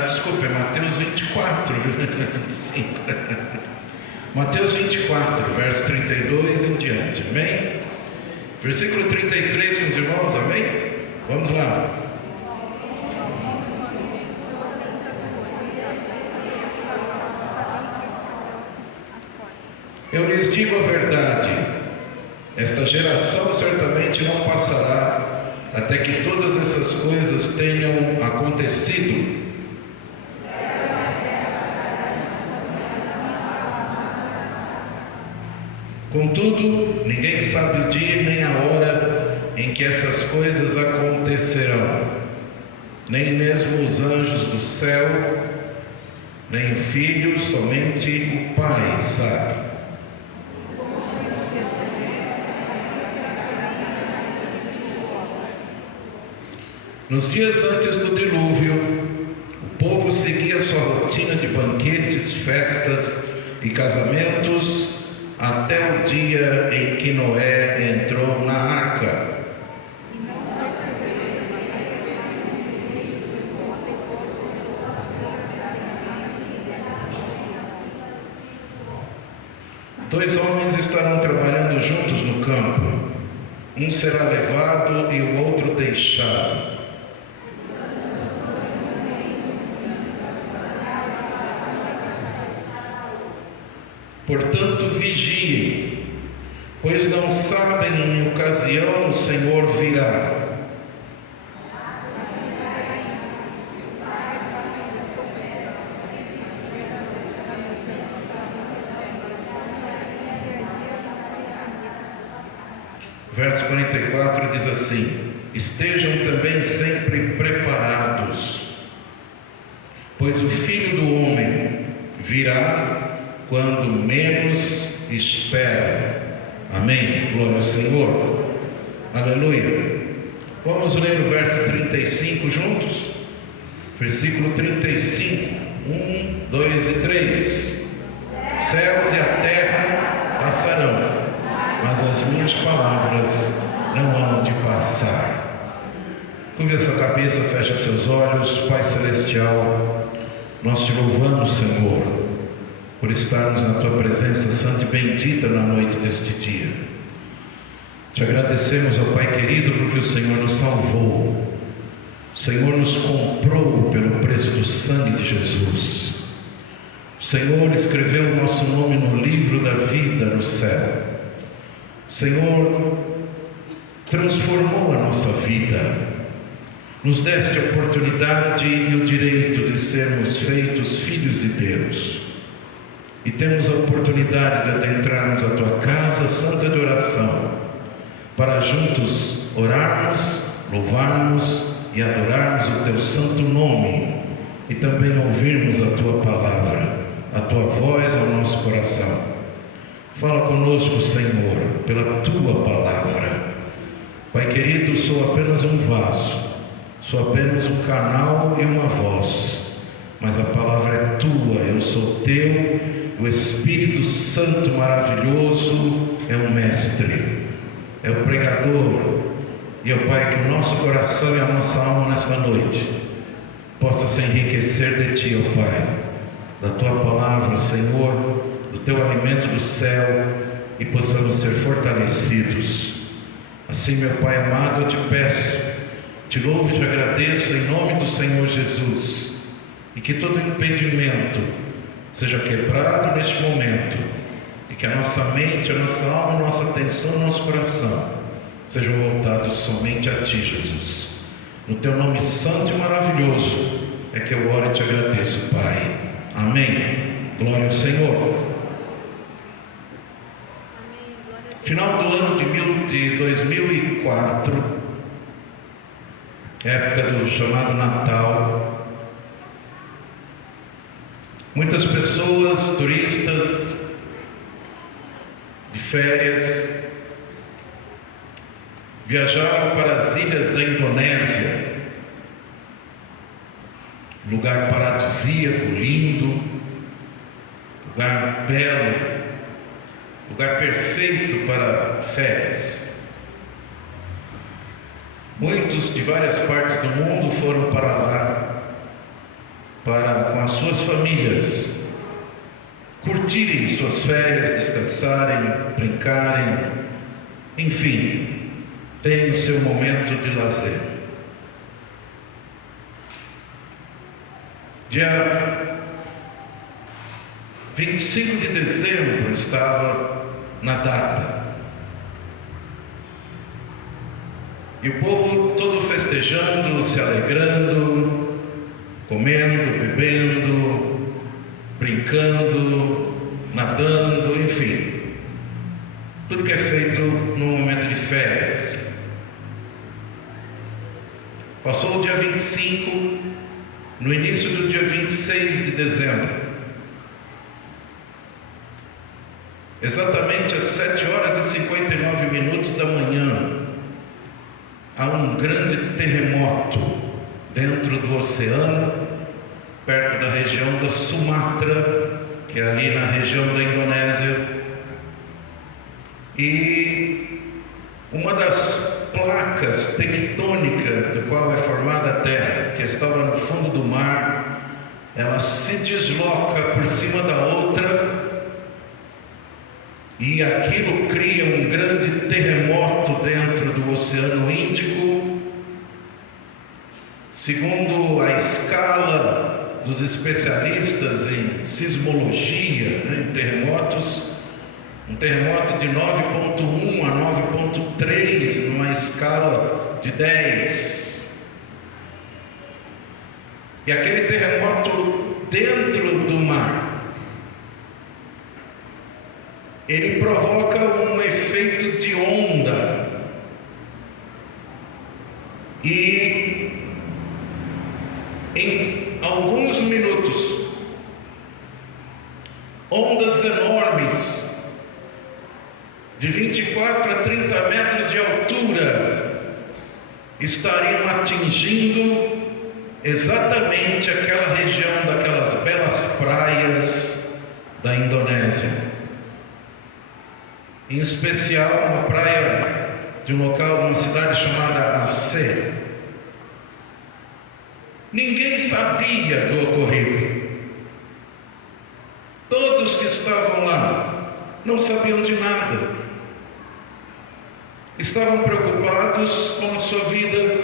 Desculpa, é Mateus 24, sim. Mateus 24, verso 32 em diante, amém? Versículo 33 com os irmãos, amém? Vamos lá. Eu lhes digo a verdade, esta geração certamente não passará até que todas essas coisas tenham acontecido. Contudo, ninguém sabe o dia nem a hora em que essas coisas acontecerão, nem mesmo os anjos do céu, nem o Filho, somente o Pai sabe. Nos dias antes do dilúvio, o povo seguia sua rotina de banquetes, festas e casamentos até o dia em que Noé entrou na arca. Dois homens estarão trabalhando juntos no campo. Um será levado e o outro deixado. Portanto, vigiem, pois não sabem em que ocasião o Senhor virá. Verso 44 diz assim: estejam também sempre preparados, pois o Filho do Homem virá quando menos espera. Amém? Glória ao Senhor. Aleluia. Vamos ler o verso 35 juntos? Versículo 35. 1, 2 e 3. Céus e a terra passarão, mas as minhas palavras não hão de passar. Curva a sua cabeça, fecha seus olhos. Pai Celestial, nós te louvamos, Senhor, por estarmos na Tua presença santa e bendita na noite deste dia. Te agradecemos, ó Pai querido, porque o Senhor nos salvou. O Senhor nos comprou pelo preço do sangue de Jesus. O Senhor escreveu o nosso nome no livro da vida no céu. O Senhor transformou a nossa vida. Nos deste a oportunidade e o direito de sermos feitos filhos de Deus. E temos a oportunidade de adentrarmos a Tua casa santa de oração, para juntos orarmos, louvarmos e adorarmos o Teu santo nome, e também ouvirmos a Tua palavra, a Tua voz ao nosso coração. Fala conosco, Senhor, pela Tua palavra. Pai querido, sou apenas um vaso, sou apenas um canal e uma voz, mas a palavra é Tua, eu sou Teu. O Espírito Santo maravilhoso é o Mestre, é o pregador. E, ó Pai, que o nosso coração e a nossa alma nesta noite possa se enriquecer de Ti, ó Pai, da Tua palavra, Senhor, do Teu alimento do céu, e possamos ser fortalecidos. Assim, meu Pai amado, eu te peço, te louvo e te agradeço em nome do Senhor Jesus, e que todo impedimento seja quebrado neste momento, e que a nossa mente, a nossa alma, a nossa atenção, o nosso coração sejam voltados somente a Ti, Jesus. No Teu nome santo e maravilhoso é que eu oro e te agradeço, Pai. Amém. Glória ao Senhor. Final do ano de 2004, época do chamado Natal, muitas pessoas, turistas, de férias, viajaram para as ilhas da Indonésia, lugar paradisíaco, lindo, lugar belo, lugar perfeito para férias. Muitos de várias partes do mundo foram para lá, para, com as suas famílias, curtirem suas férias, descansarem, brincarem, enfim, terem o seu momento de lazer. Dia 25 de dezembro estava na data. E o povo todo festejando, se alegrando, comendo, bebendo, brincando, nadando, enfim. Tudo que é feito num momento de férias. Passou o dia 25, no início do dia 26 de dezembro. Exatamente às 7h59 da manhã, há um grande terremoto dentro do oceano, perto da região da Sumatra, que é ali na região da Indonésia. E uma das placas tectônicas do qual é formada a Terra, que estava no fundo do mar, ela se desloca por cima da outra, e aquilo cria um grande terremoto dentro do Oceano Índico. Segundo a escala dos especialistas em sismologia, em terremotos, um terremoto de 9,1 a 9,3 numa escala de 10. E aquele terremoto dentro do mar, ele provoca um efeito de onda, e em alguns minutos, ondas enormes, de 24 a 30 metros de altura, estariam atingindo exatamente aquela região daquelas belas praias da Indonésia. Em especial uma praia de um local, de uma cidade chamada Aceh. Ninguém sabia do ocorrido. Todos que estavam lá não sabiam de nada. Estavam preocupados com a sua vida,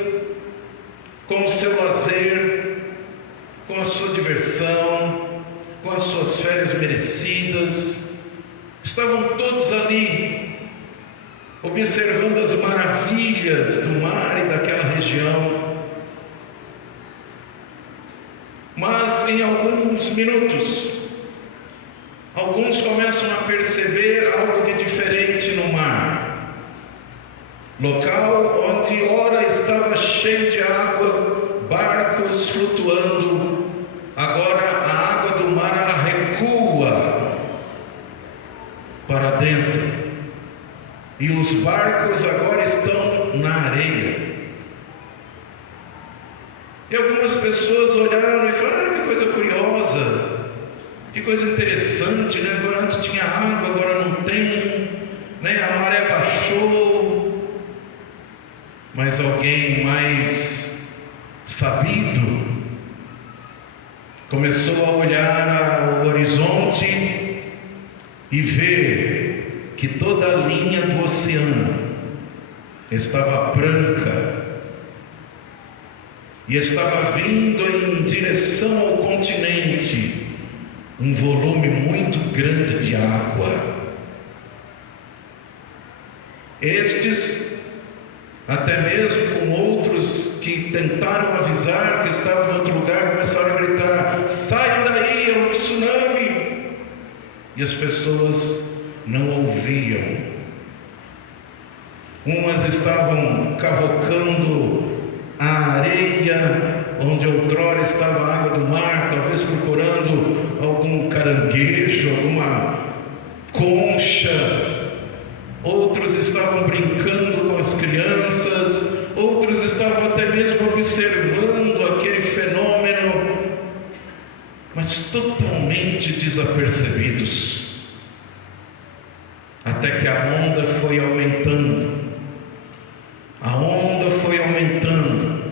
com o seu lazer, com a sua diversão, com as suas férias merecidas. Estavam todos ali, observando as maravilhas do mar e daquela região. Mas em alguns minutos, alguns começam a perceber algo de diferente no mar. Local onde ora estava cheio de água, barcos flutuando, agora a água do mar ela recua para dentro, e os barcos agora estão na areia. E algumas pessoas olharam e falaram: que coisa curiosa, que coisa interessante, né? Agora antes tinha água, agora não tem, né? A maré baixou. Mas alguém mais sabido começou a olhar ao horizonte e ver que toda a linha do oceano estava branca e estava vindo em direção ao continente um volume muito grande de água. Estes, até mesmo com outros que tentaram avisar que estavam em outro lugar, começaram a gritar: saiam daí, é um tsunami! E as pessoas não ouviam. Umas estavam cavocando a areia onde outrora estava a água do mar, talvez procurando algum caranguejo, alguma concha. Outros estavam brincando com as crianças, outros estavam até mesmo observando aquele fenômeno, mas totalmente desapercebidos, até que a onda foi aumentando, a onda foi aumentando,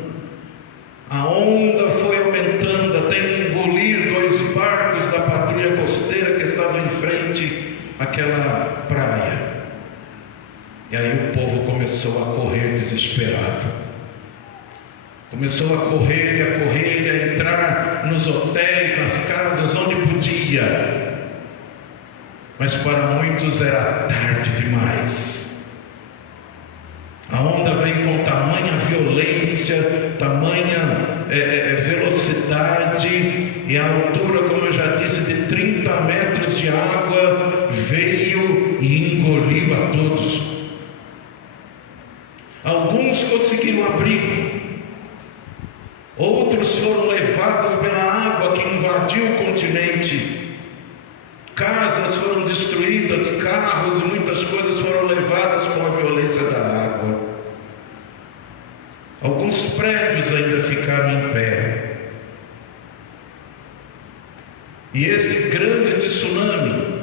a onda foi aumentando, até engoliu povo começou a correr desesperado. Começou a correr, a entrar nos hotéis, nas casas, onde podia. Mas para muitos era tarde demais. A onda veio com tamanha violência, tamanha velocidade, e a altura, como eu já disse, de 30 metros de água, veio e engoliu a todos. Alguns conseguiram abrigo, outros foram levados pela água que invadiu o continente. Casas foram destruídas, carros e muitas coisas foram levadas com a violência da água. Alguns prédios ainda ficaram em pé. E esse grande tsunami,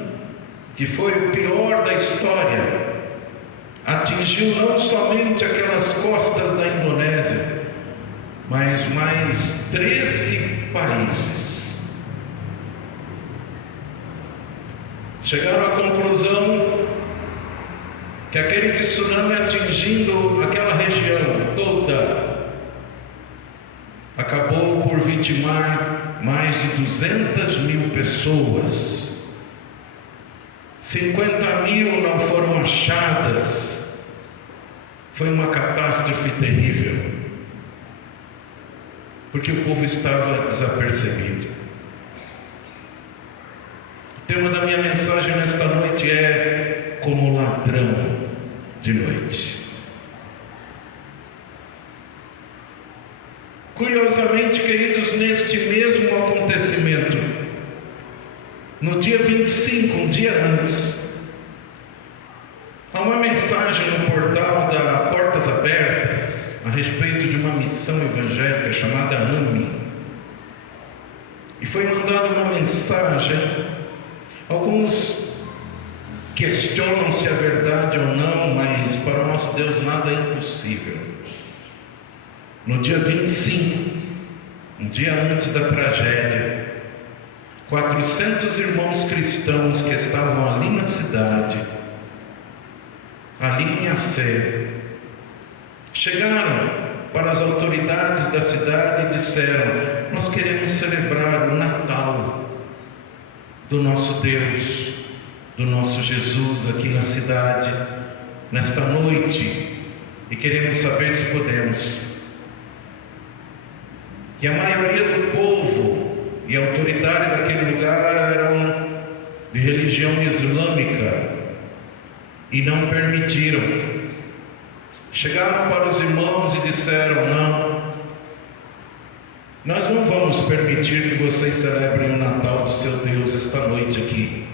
que foi o pior da história, atingiu não somente aquelas costas da Indonésia, mas mais 13 países. Chegaram à conclusão que aquele tsunami, atingindo aquela região toda, acabou por vitimar mais de 200 mil pessoas. 50.000 não foram achadas. Foi uma catástrofe terrível, porque o povo estava desapercebido. O tema da minha mensagem nesta noite é como ladrão de noite. Curiosamente, queridos, neste mesmo acontecimento, no dia 25, um dia antes, há uma mensagem no portal da Portas Abertas a respeito de uma missão evangélica chamada AME. E foi mandada uma mensagem. Alguns questionam se é verdade ou não, mas para o nosso Deus nada é impossível. No dia 25, um dia antes da tragédia, 400 irmãos cristãos que estavam ali na cidade, ali em Aceh, chegaram para as autoridades da cidade e disseram: nós queremos celebrar o Natal do nosso Deus, do nosso Jesus aqui na cidade, nesta noite, e queremos saber se podemos. E a maioria do povo e a autoridade daquele lugar eram de religião islâmica e não permitiram. Chegaram para os irmãos e disseram: não, nós não vamos permitir que vocês celebrem o Natal do seu Deus esta noite aqui.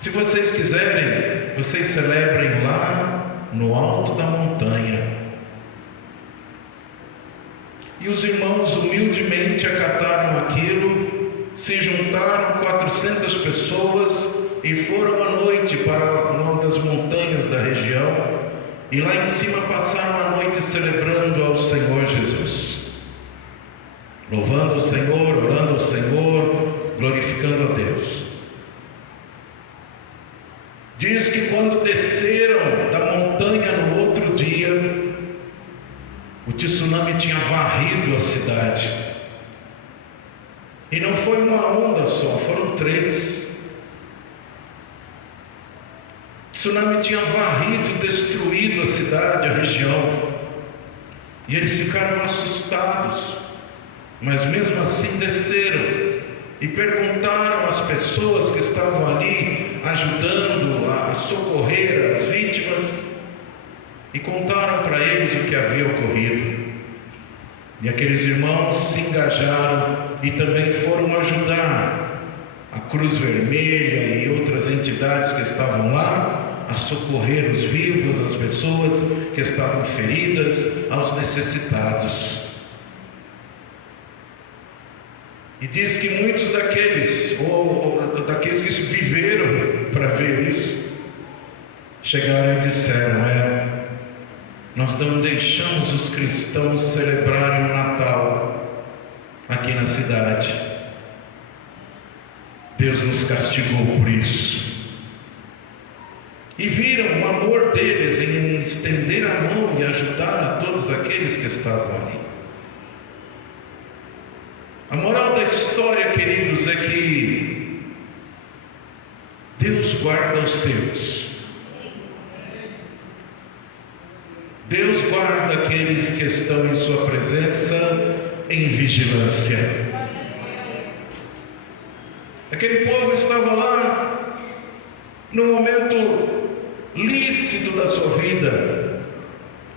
Se vocês quiserem, vocês celebrem lá no alto da montanha. E os irmãos humildemente acataram aquilo, se juntaram 400 pessoas e foram à noite para uma das montanhas da região, e lá em cima passaram a noite celebrando ao Senhor Jesus, louvando o Senhor, orando ao Senhor, glorificando a Deus. Diz que quando desceram da montanha no outro dia, o tsunami tinha varrido a cidade. E não foi uma onda só, foram 3. O tsunami tinha varrido e destruído a cidade, a região. E eles ficaram assustados, mas mesmo assim desceram e perguntaram às pessoas que estavam ali, ajudando a socorrer as vítimas, e contaram para eles o que havia ocorrido. E aqueles irmãos se engajaram e também foram ajudar a Cruz Vermelha e outras entidades que estavam lá a socorrer os vivos, as pessoas que estavam feridas, aos necessitados. E diz que muitos daqueles, ou daqueles que viveram para ver isso, chegaram e disseram: nós não deixamos os cristãos celebrarem o Natal aqui na cidade. Deus nos castigou por isso. e viram o amor deles em estender a mão e ajudar a todos aqueles que estavam ali. A moral da história, queridos, é que Deus guarda os seus. Deus guarda aqueles que estão em sua presença em vigilância. Aquele povo estava lá no momento lícito da sua vida.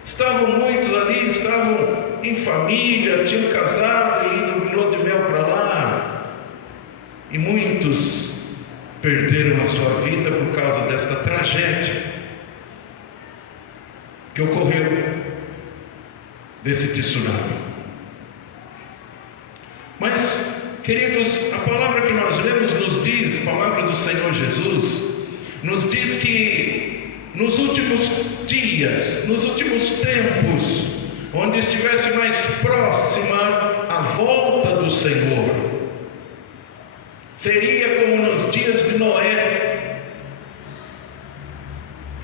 Estavam muitos ali, estavam em família, tinham casado e ido de lua de mel para lá. E muitos perderam a sua vida por causa desta tragédia que ocorreu, desse tsunami. Mas, queridos, a palavra que nós lemos nos diz, a palavra do Senhor Jesus, nos diz que nos últimos dias, nos últimos tempos, onde estivesse mais próxima a volta do Senhor, seria como nos dias de Noé.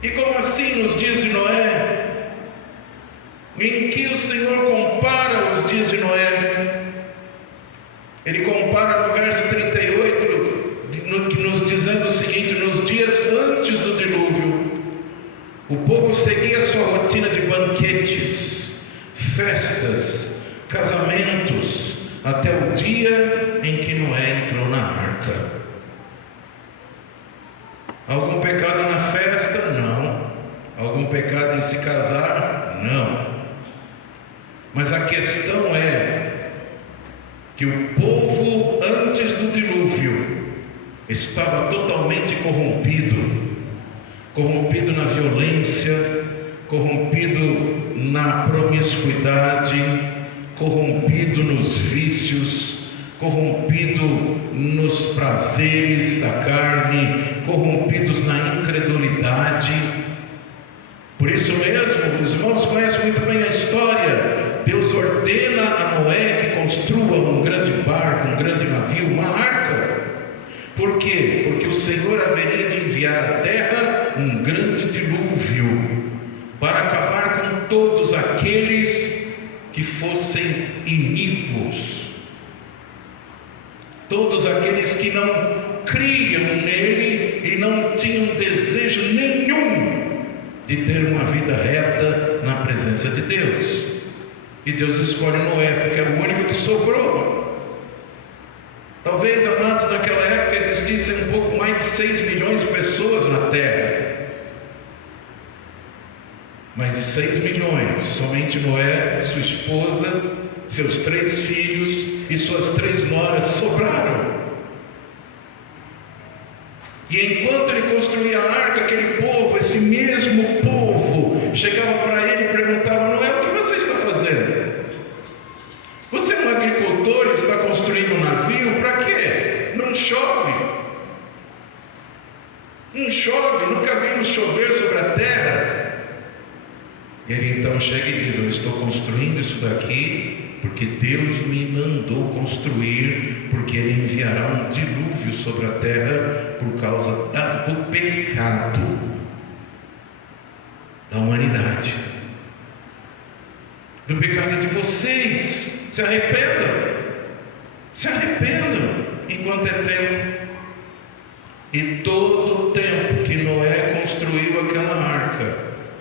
E como assim nos dias de Noé? Em que o Senhor compara os dias de Noé? Ele compara no verso 38, nos dizendo o seguinte: nos dias antes do dilúvio, o povo seguia a sua rotina de banquetes, festas, casamentos, até o dia em que Noé entrou na arca. Algum pecado na festa? Não. Algum pecado em se casar? Não. Mas a questão é que o povo antes do dilúvio estava totalmente corrompido na violência, corrompido na promiscuidade, corrompido nos vícios, corrompido nos prazeres da carne, corrompidos na incredulidade. Por isso mesmo, os irmãos conhecem muito bem a história. Deus ordena a Noé que construa um grande barco, um grande navio, uma arca. Por quê? Porque o Senhor haveria de enviar à terra um grande dilúvio para acabar com todos aqueles que fossem iníquos, todos aqueles que não criam nele e não tinham desejo nenhum de ter uma vida reta na presença de Deus. E Deus escolhe Noé porque é o único que sobrou. Talvez, amados, naquela época existissem um pouco mais de 6 milhões de pessoas na terra. Mas de 6 milhões, somente Noé, sua esposa, seus 3 filhos e suas 3 noras sobraram. E enquanto ele construía a arca, aquele povo, esse mesmo povo, chegava para ele e perguntava: Noé, o que você está fazendo? Você é um agricultor e está construindo um navio? Para quê? Não chove. Não chove, nunca vimos chover sobre a terra. Ele então chega e diz: eu estou construindo isso daqui porque Deus me mandou construir, porque Ele enviará um dilúvio sobre a terra por causa do pecado da humanidade, do pecado de vocês. Se arrependam enquanto é tempo. E todo o tempo que Noé construiu aquela arca,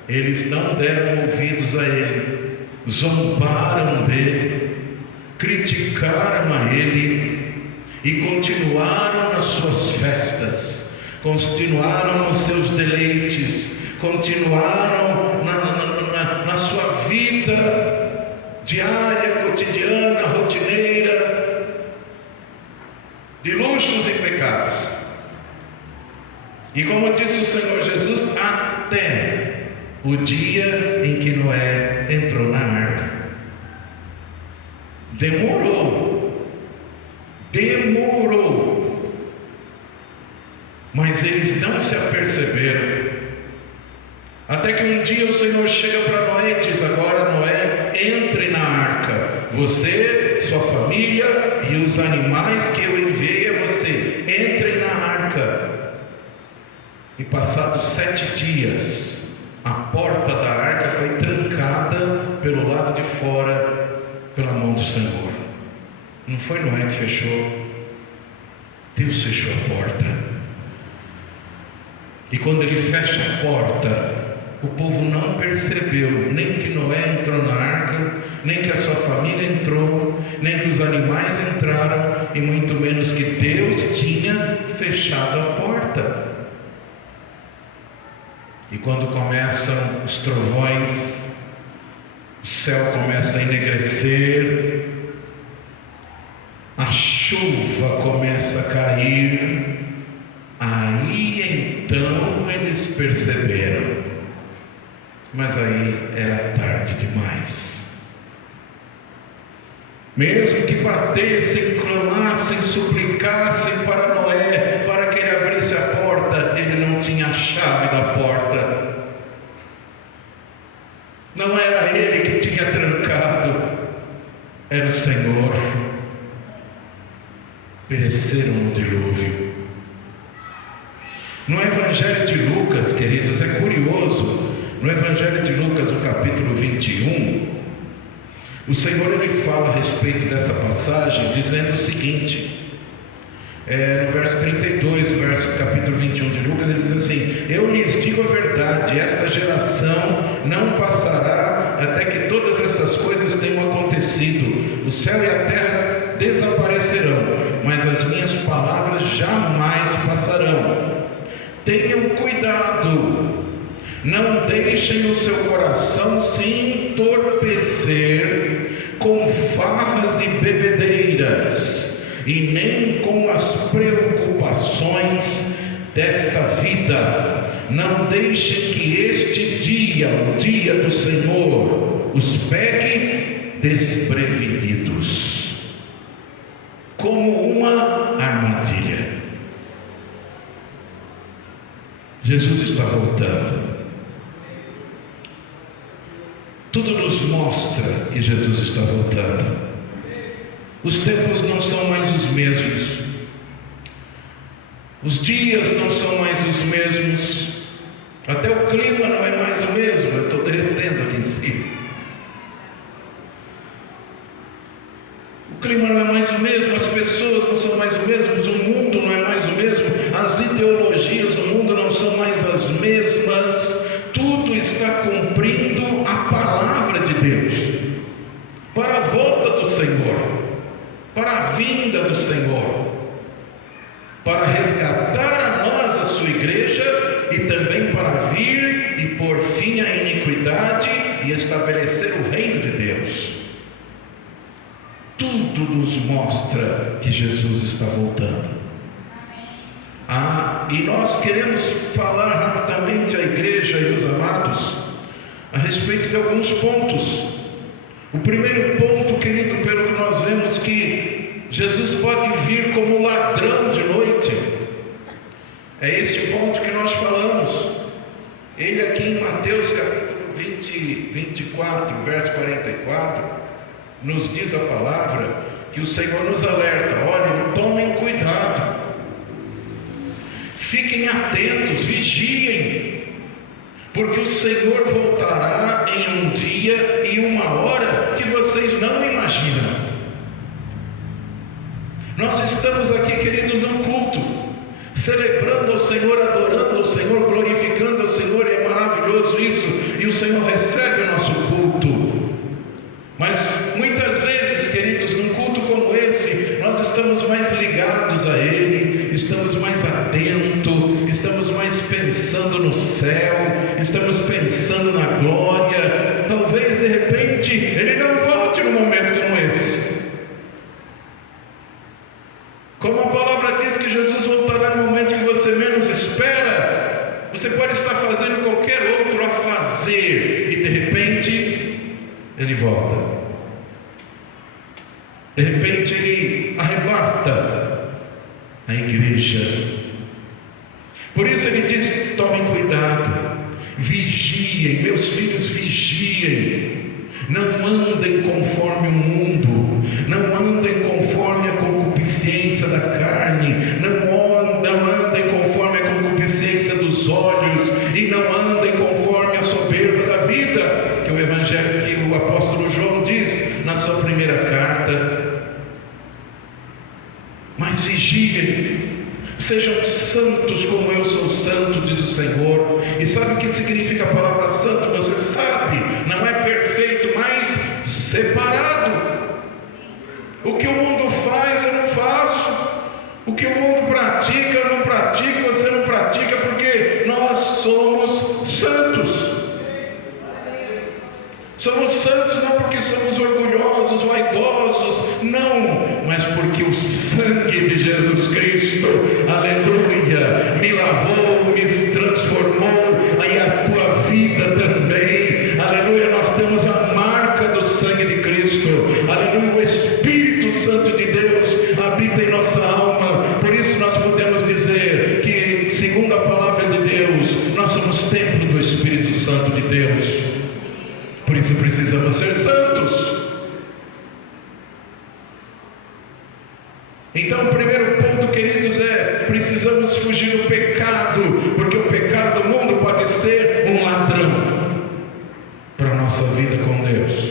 eles não deram ouvidos a ele, zombaram dele, criticaram a ele e continuaram nas suas festas, continuaram nos seus deleites, continuaram na sua vida diária, cotidiana, rotineira, de luxos e pecados. E como disse o Senhor Jesus, até o dia em que Noé entrou na arca. Demorou, mas eles não se aperceberam. Até que um dia o Senhor chega para Noé e diz: agora, Noé, entre na arca, você, sua família e os animais que eu enviei a você, entrem na arca. E passados 7 dias, a porta da arca foi trancada pelo lado de fora, pela mão do Senhor. Não foi Noé que fechou, Deus fechou a porta. E quando ele fecha a porta, o povo não percebeu nem que Noé entrou na arca, nem que a sua família entrou, nem que os animais entraram, e muito menos que Deus tinha fechado a porta. E quando começam os trovões, o céu começa a enegrecer, a chuva começa a cair, aí então eles perceberam. Mas aí era tarde demais. Mesmo que batessem, clamassem, suplicassem para Noé, para que ele abrisse a porta, ele não tinha a chave da porta. Não era ele que tinha trancado, era o Senhor. Pereceram no dilúvio. No Evangelho de Lucas, queridos, é curioso. No Evangelho de Lucas, no capítulo 21, o Senhor ele fala a respeito dessa passagem, dizendo o seguinte, no verso 32, no capítulo 21 de Lucas, ele diz assim: eu lhes digo a verdade, esta geração não passará até que todas essas coisas tenham acontecido. O céu e a terra desaparecerão, mas as minhas palavras jamais passarão. Tenham cuidado, não deixem o seu coração se entorpecer com farras e bebedeiras, e nem com as preocupações desta vida. Não deixem que este dia, o dia do Senhor, os pegue desprevenidos, como uma armadilha. Jesus está voltando. Tudo nos mostra que Jesus está voltando. Os tempos não são mais os mesmos. Os dias não são mais os mesmos. Até o clima não é mais o mesmo. Eu estou derretendo aqui em cima. O clima não é mais o mesmo. As pessoas não são mais o mesmo. O mundo não é mais o mesmo. As ideologias do mundo não são mais as mesmas. Tudo está cumprindo a palavra de Deus para a volta do Senhor, para a vinda do Senhor, para resgatar a nós, a sua igreja, e também para vir e pôr fim à iniquidade e estabelecer o reino de Deus. Tudo nos mostra que Jesus está voltando. E nós queremos falar rapidamente à igreja e aos amados a respeito de alguns pontos. O primeiro ponto, querido, pelo que nós vemos, que Jesus pode vir como ladrão de noite. É este ponto que nós falamos. Ele aqui em Mateus capítulo 24, verso 44, nos diz a palavra que o Senhor nos alerta: olha, tomem cuidado, fiquem atentos, vigiem, porque o Senhor voltará em um dia e uma hora que vocês não imaginam. Nós estamos aqui, queridos, num culto, celebrando ao Senhor, adorando ao Senhor, glorificando ao Senhor, e é maravilhoso isso, e o Senhor recebe o nosso culto. Mas muitas vezes, queridos, num culto como esse, nós estamos mais ligados a Ele, estamos mais atentos, estamos mais pensando no céu, estamos pensando na glória. Talvez de repente Ele não volte num momento como esse. Como a palavra diz que Jesus voltará no momento que você menos espera, você pode estar fazendo qualquer outro a fazer, e de repente Ele volta. De repente Ele arrebata a igreja. Por isso Ele diz: tomem cuidado, vigiem, meus filhos, vigiem. Não andem conforme o mundo, não andem conforme a concupiscência da carne, não andem conforme a concupiscência dos Sejam santos como eu sou santo, diz o Senhor. E sabe o que significa a palavra santo? Você sabe, não é perfeito, mas separado. O que o mundo faz, eu não faço. O que o mundo pratica, eu não pratico, você não pratica, porque nós somos santos. Somos santos não porque somos orgulhosos, vaidosos, não, mas porque o sangue de Jesus Cristo, aleluia, me lavou, me transformou, aí a tua vida também, aleluia. Nós temos a marca do sangue de Cristo, aleluia. O Espírito Santo de Deus habita em nossa alma, por isso nós podemos dizer que, segundo a palavra de Deus, nós somos templo do Espírito Santo de Deus. Por isso precisamos ser santos. Então, o primeiro ponto, queridos, é: precisamos fugir do pecado, porque o pecado do mundo pode ser um ladrão para a nossa vida com Deus.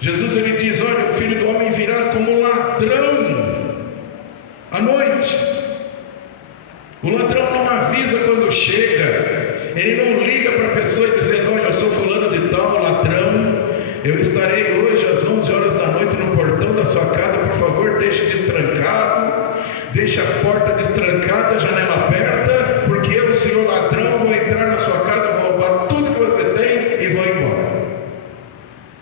Jesus, ele diz: olha, o Filho do Homem virá como ladrão à noite. O ladrão não avisa quando chega. Ele não liga para a pessoa dizendo: olha, eu sou fulano de tal, ladrão, eu estarei hoje às 11 horas da noite no portão da sua casa, por favor, deixe destrancado, deixe a porta destrancada, a janela aberta, porque eu, senhor ladrão, vou entrar na sua casa, vou roubar tudo que você tem e vou embora.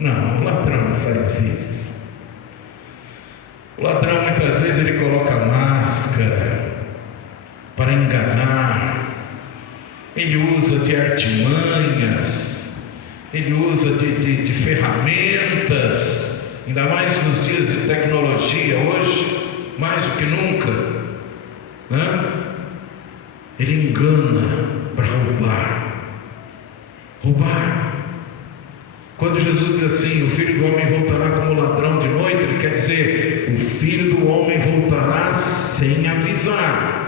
Não, o ladrão não faz isso. O ladrão muitas vezes ele coloca máscara para enganar. Ele usa de artimanhas, ele usa de ferramentas, ainda mais nos dias de tecnologia hoje, mais do que nunca, né? Ele engana para roubar. Quando Jesus diz assim: o Filho do Homem voltará como ladrão de noite, ele quer dizer, o Filho do Homem voltará sem avisar.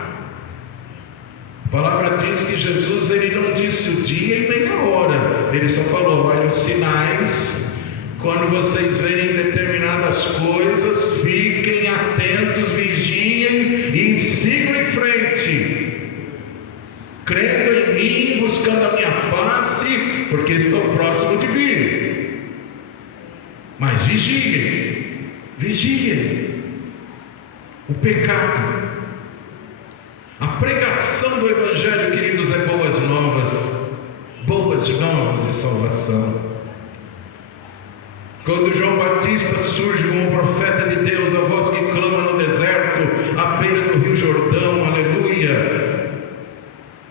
A palavra diz que Jesus, ele não disse o dia e nem a hora, ele só falou: olha, os sinais, quando vocês verem determinadas coisas, fiquem atentos, vigiem e sigam em frente, crendo em mim, buscando a minha face, porque estou próximo de vir. Mas vigiem. O pecado. A pregação do Evangelho, queridos, é boas novas de salvação. Quando João Batista surge como profeta de Deus, a voz que clama no deserto, à beira do Rio Jordão, aleluia,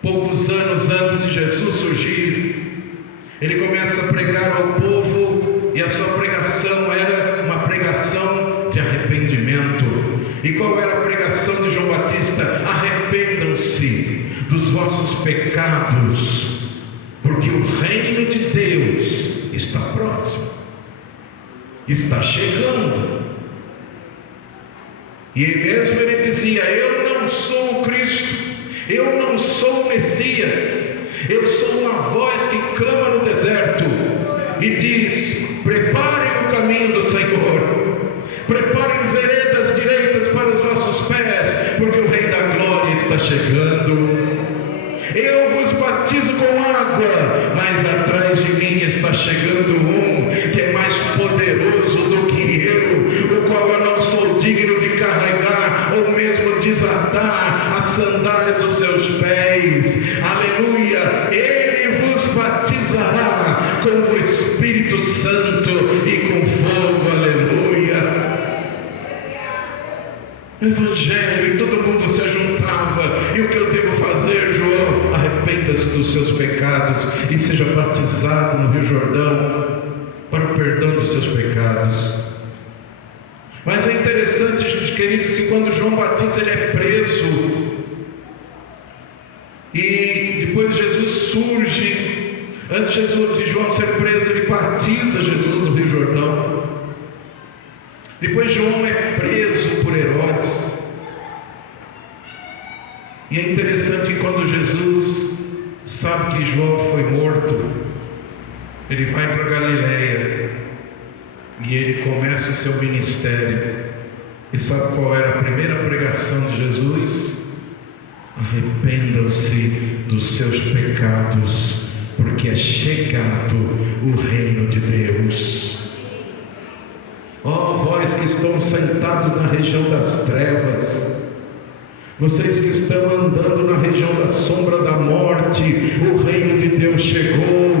poucos anos antes de Jesus surgir, ele começa a pregar ao povo, e a sua pregação era uma pregação de arrependimento. E qual era a pregação de João Batista? Arrependam-se dos vossos pecados, porque o reino de Deus está próximo, está chegando. E mesmo ele dizia: eu não sou o Cristo, eu não sou o Messias, eu sou uma voz que clama no deserto e diz: preparem o caminho do Senhor, preparem veredas direitas para os vossos pés, porque o Rei da Glória está chegando. Eu vos batizo com água, mas atrás de mim está chegando um que é mais poderoso do que eu, o qual eu não sou digno de carregar ou mesmo desatar as sandálias dos seus pés. Aleluia! Ele vos batizará com o Espírito Santo e com fogo. Aleluia! Evangelho, e todo mundo se ajuntava. E o que eu devo fazer, João? Arrependa-se dos seus pecados e seja batizado no Rio Jordão para o perdão dos seus pecados. Mas é interessante, queridos, que quando João Batista ele é preso e depois Jesus surge, antes de João ser preso, ele batiza Jesus no Rio Jordão. Depois João é preso por Herodes. E é interessante que quando Jesus sabe que João foi morto, ele vai para Galileia e ele começa o seu ministério. E sabe qual era a primeira pregação de Jesus? Arrependam-se dos seus pecados, porque é chegado o reino de Deus. Ó, vós que estão sentados na região das trevas, vocês que estão andando na região da sombra da morte, o reino de Deus chegou.